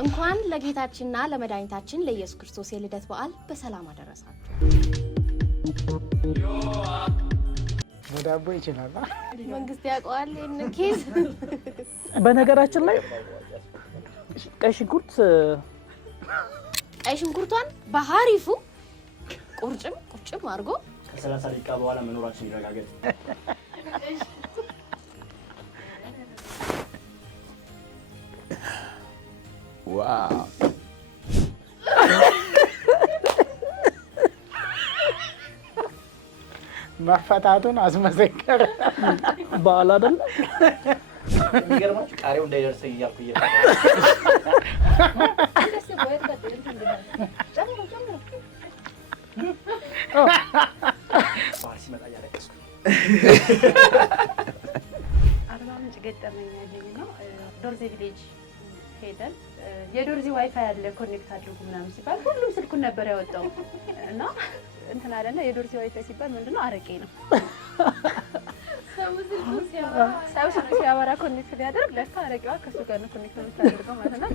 እንኳን ለጌታችንና ለመድኃኒታችን ለኢየሱስ ክርስቶስ የልደት በዓል በሰላም አደረሳችሁ። ወዳቦ ይችላል መንግስት ያውቀዋል እንኬዝ በነገራችን ላይ ቀይ ሽንኩርቷን በሐሪፉ ቁርጭም አድርጎ ከ30 ደቂቃ በኋላ መኖራችን ይረጋገጥ። ዋው መፈታቱን አስመሰከረ በዓል አይደል? የሚገርማችሁ ቃሪያው እንዳይደርሰኝ እያልኩ ሲመጣ እያለቀስኩ አርባ ምንጭ ገጠመኝ ያገኘ ነው። ዶርዜ ቪሌጅ ሄደን የዶርዜ ዋይፋይ ያለ ኮኔክት አድርጉ ምናምን ሲባል ሁሉም ስልኩን ነበር ያወጣው እና እንትን አለና የዶርዜ ዋይፋይ ሲባል ምንድነው አረቄ ነው። ሰው ሲያወራ ኮኔክት ሊያደርግ ለካ አረቄዋ ከሱ ጋር ነው ኮኔክት የምታደርገው ማለት ነው።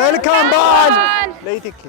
መልካም በዓል ለኢቲኬ